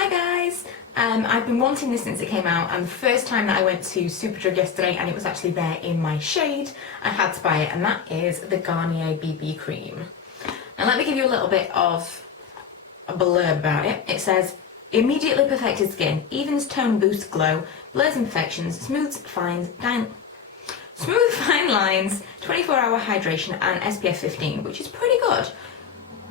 Hi guys! I've been wanting this since it came out, and the first time that I went to Superdrug yesterday and it was actually there in my shade, I had to buy it, and that is the Garnier BB cream. Now let me give you a little bit of a blurb about it. It says, immediately perfected skin, evens tone, boosts glow, blurs imperfections, smooths fine lines, 24-hour hydration and SPF 15, which is pretty good.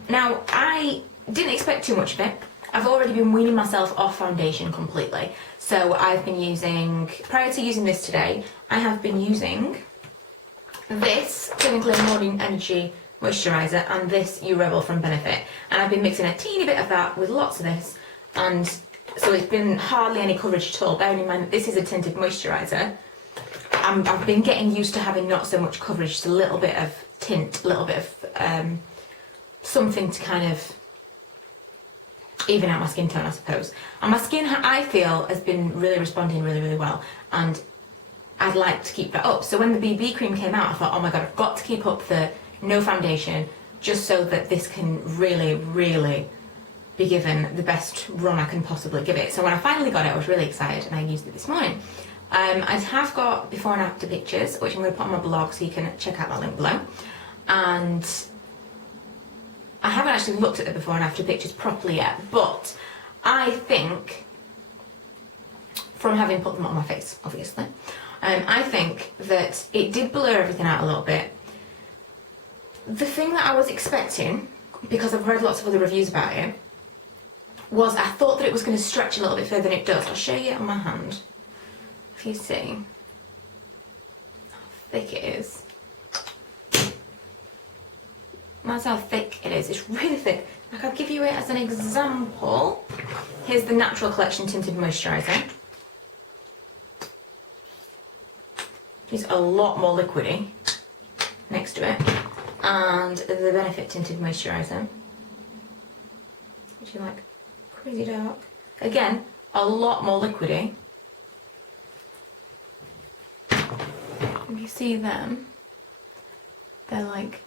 Now, I didn't expect too much of it. I've already been weaning myself off foundation completely. So I've been using, prior to using this today, I have been using this Clinically Morning Energy Moisturiser and this You Rebel from Benefit. And I've been mixing a teeny bit of that with lots of this. And so it's been hardly any coverage at all. Bearing in mind that this is a tinted moisturiser, I've been getting used to having not so much coverage, just a little bit of tint, a little bit of something to kind of even out my skin tone, I suppose. And my skin, I feel, has been really responding really well, and I'd like to keep that up. So when the BB cream came out, I thought, oh my god, I've got to keep up the no foundation, just so that this can really be given the best run I can possibly give it. So when I finally got it, I was really excited, and I used it this morning. I have got before and after pictures, which I'm going to put on my blog, so you can check out that link below. And I haven't actually looked at the before and after pictures properly yet, but I think, from having put them on my face, obviously, I think that it did blur everything out a little bit. The thing that I was expecting, because I've read lots of other reviews about it, was I thought that it was going to stretch a little bit further than it does. I'll show you it on my hand, if you see how thick it is. That's how thick it is. It's really thick. Like, I'll give you it as an example. Here's the Natural Collection Tinted Moisturiser. It's a lot more liquidy next to it. And the Benefit Tinted Moisturiser, which is like crazy dark. Again, a lot more liquidy. If you see them, they're like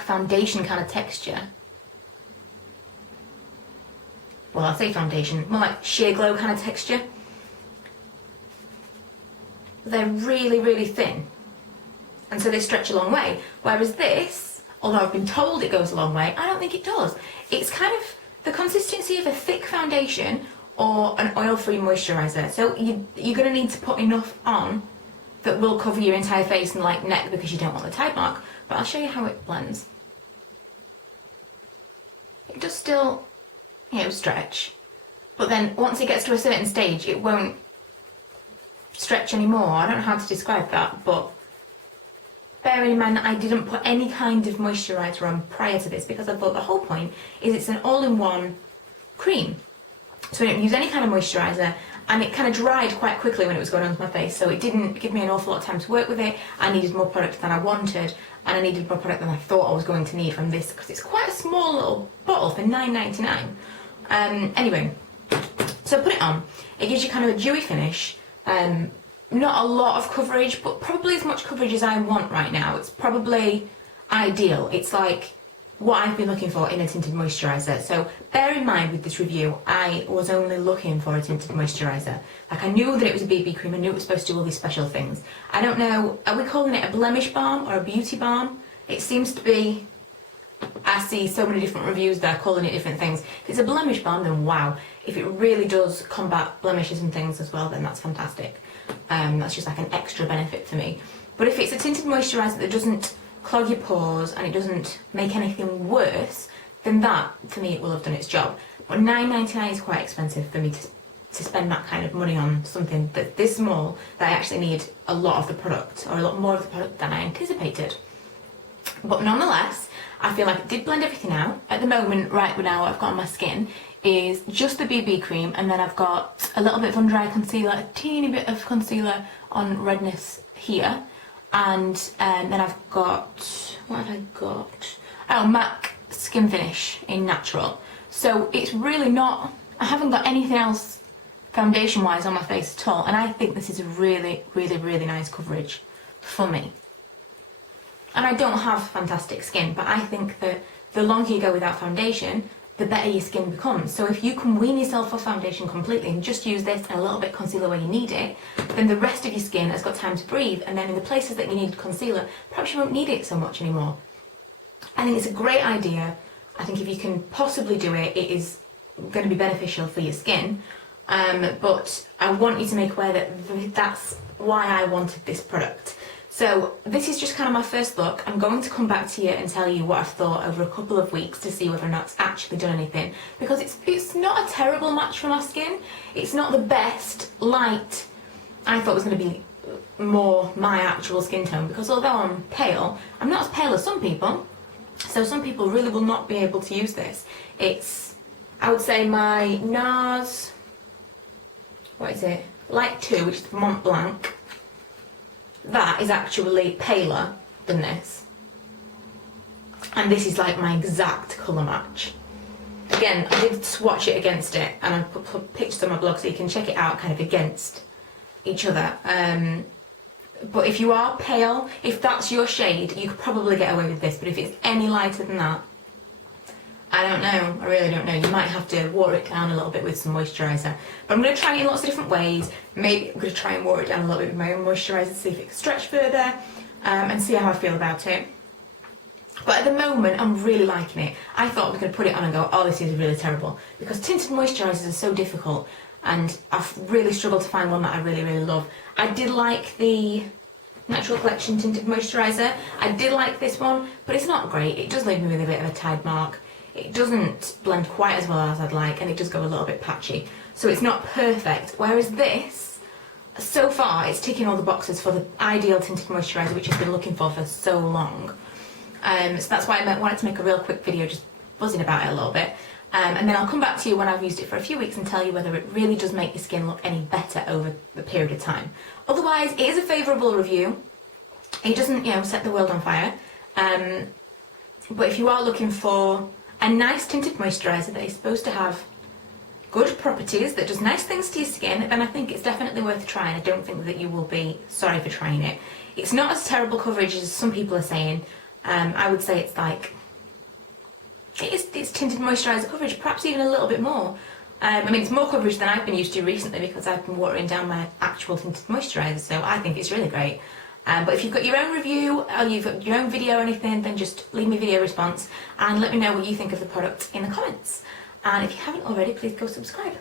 foundation kind of texture. Well, I say foundation, more like sheer glow kind of texture. They're really thin, and so they stretch a long way. Whereas this, although I've been told it goes a long way, I don't think it does. It's kind of the consistency of a thick foundation or an oil-free moisturiser. So you're going to need to put enough on that will cover your entire face and like neck, because you don't want the tide mark. But I'll show you how it blends. It does still, stretch. But then once it gets to a certain stage, it won't stretch anymore. I don't know how to describe that, but bearing in mind that I didn't put any kind of moisturiser on prior to this, because I thought the whole point is it's an all-in-one cream. So I didn't use any kind of moisturiser, and it kind of dried quite quickly when it was going onto my face, so it didn't give me an awful lot of time to work with it. I needed more product than I wanted, and I needed more product than I thought I was going to need from this, because it's quite a small little bottle for $9.99. Anyway, so put it on. It gives you kind of a dewy finish. Not a lot of coverage, but probably as much coverage as I want right now. It's probably ideal. It's like what I've been looking for in a tinted moisturiser. So bear in mind with this review, I was only looking for a tinted moisturiser. Like, I knew that it was a BB cream, I knew it was supposed to do all these special things. I don't know, are we calling it a blemish balm or a beauty balm? It seems to be, I see so many different reviews there calling it different things. If it's a blemish balm, then wow. If it really does combat blemishes and things as well, then that's fantastic. That's just like an extra benefit for me. But if it's a tinted moisturiser that doesn't clog your pores and it doesn't make anything worse, then that, for me, it will have done its job. But $9.99 is quite expensive for me to spend that kind of money on something that's this small, that I actually need a lot of the product, or a lot more of the product than I anticipated. But nonetheless, I feel like it did blend everything out. At the moment, right now, what I've got on my skin is just the BB cream, and then I've got a little bit of under eye concealer, a teeny bit of concealer on redness here. And then I've got, what have I got? Oh, MAC Skin Finish in Natural. So it's really not, I haven't got anything else foundation-wise on my face at all. And I think this is a really nice coverage for me. And I don't have fantastic skin, but I think that the longer you go without foundation, the better your skin becomes. So if you can wean yourself off foundation completely and just use this and a little bit of concealer where you need it, then the rest of your skin has got time to breathe, and then in the places that you need concealer, perhaps you won't need it so much anymore. I think it's a great idea. I think if you can possibly do it, it is going to be beneficial for your skin. But I want you to make aware that that's why I wanted this product. So this is just kind of my first look. I'm going to come back to you and tell you what I've thought over a couple of weeks to see whether or not it's actually done anything. Because it's not a terrible match for my skin. It's not the best light. I thought it was going to be more my actual skin tone, because although I'm pale, I'm not as pale as some people. So some people really will not be able to use this. It's, I would say, my NARS, what is it? Light 2, which is Mont Blanc. That is actually paler than this. And this is like my exact colour match. Again, I did swatch it against it, and I put pictures on my blog so you can check it out kind of against each other. But if you are pale, if that's your shade, you could probably get away with this. But if it's any lighter than that, I don't know. I really don't know. You might have to water it down a little bit with some moisturiser. But I'm going to try it in lots of different ways. Maybe I'm going to try and water it down a little bit with my own moisturiser to see if it can stretch further, and see how I feel about it. But at the moment, I'm really liking it. I thought I was going to put it on and go, oh, this is really terrible. Because tinted moisturisers are so difficult, and I've really struggled to find one that I really, really love. I did like the Natural Collection Tinted Moisturiser. I did like this one, but it's not great. It does leave me with a bit of a tide mark. It doesn't blend quite as well as I'd like, and it does go a little bit patchy. So it's not perfect. Whereas this, so far, it's ticking all the boxes for the ideal tinted moisturiser, which I've been looking for so long. So that's why I wanted to make a real quick video just buzzing about it a little bit. And then I'll come back to you when I've used it for a few weeks and tell you whether it really does make your skin look any better over the period of time. Otherwise, it is a favourable review. It doesn't, set the world on fire. But if you are looking for a nice tinted moisturiser that is supposed to have good properties, that does nice things to your skin, then I think it's definitely worth trying. I don't think that you will be sorry for trying it. It's not as terrible coverage as some people are saying. I would say it's like, it's tinted moisturiser coverage, perhaps even a little bit more. It's more coverage than I've been used to recently because I've been watering down my actual tinted moisturiser, so I think it's really great. But if you've got your own review or you've got your own video or anything, then just leave me a video response and let me know what you think of the product in the comments. And if you haven't already, please go subscribe.